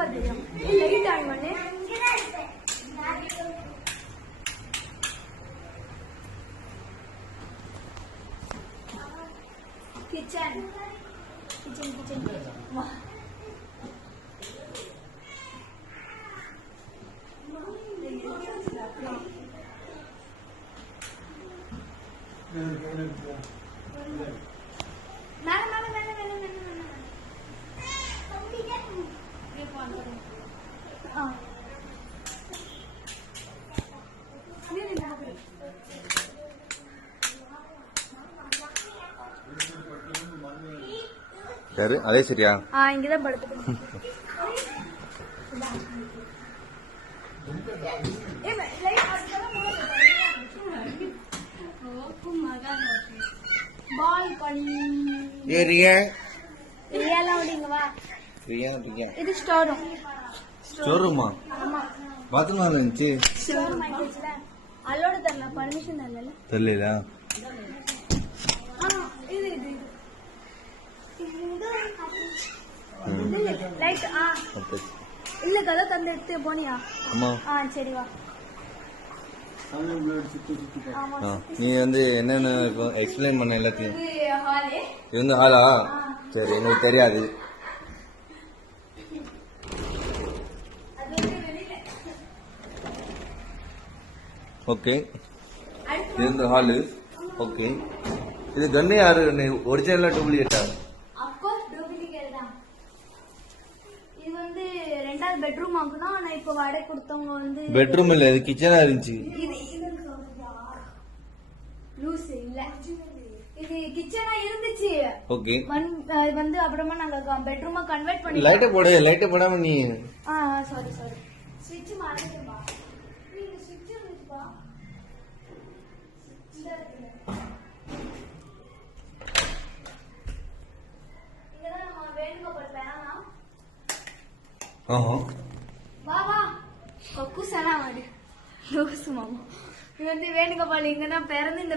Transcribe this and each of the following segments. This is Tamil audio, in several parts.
கண்டிப்பா தெரியும். லைட் ஆன் பண்ணு. கிச்சன் கிச்சன் கிச்சன் வா. மேல மேல மேல மேல மேல யாரு அதே சரியா? இங்கதான் படுத்து. இது ஸ்டோர் ரூம். ஸ்டோர் ரூமா? பாத்ரூம் இருந்துச்சு. ஸ்டோர் ரூம் ஆயிடுச்சுல. அலோட தரல, பர்மிஷன் தரல. தெரியல. இது இது லைட் இல்ல கதை தந்து எடுத்து போனியா? சரி வா. நீ வந்து என்னென்ன எக்ஸ்பிளைன் பண்ண எல்லாத்தையும். இது வந்து ஹாலா? சரி, எனக்கு தெரியாது. ஓகே, இது வந்து ஹாலு. ஓகே, இது கண்ணு யாரு? ஒரிஜினலா டூப்ளிகேட்டா? பெட்ரூம் ஆகுனா நான் இப்ப வாடகை கொடுத்தவங்க வந்து பெட்ரூம் இல்ல, இது கிச்சனா இருந்துச்சு. லூஸ் இல்ல, இது கிச்சனா இருந்துச்சு. ஓகே, வந்து அப்புறமா நாங்க பெட்ரூமா கன்வெர்ட் பண்ணி. லைட் போடு. லைட் போடாம நீ சாரி ஸ்விட்ச் மாறிட்டேன்பா. நீங்க ஸ்விட்ச் இருந்துச்சுப்பா. இதெல்லாம் நம்ம வேணுங்கப்பட்ட வேணாம். வா வா கொக்கு சலாமாடு லூசு மாமா. இது வந்து வேணுகோபால் இங்கதான் பிறந்து இந்த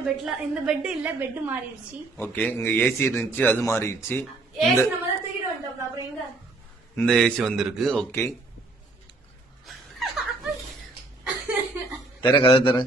பெட் இல்ல, பெட் மாறிடுச்சு. ஓகே, இங்க ஏசி இருந்துச்சு, அது மாறிடுச்சு. ஏசி நம்ம தான் தூக்கிட்டு வந்துட்டோம். அப்புறம் எங்க இந்த ஏசி வந்திருக்கு. ஓகே, தர கதை தர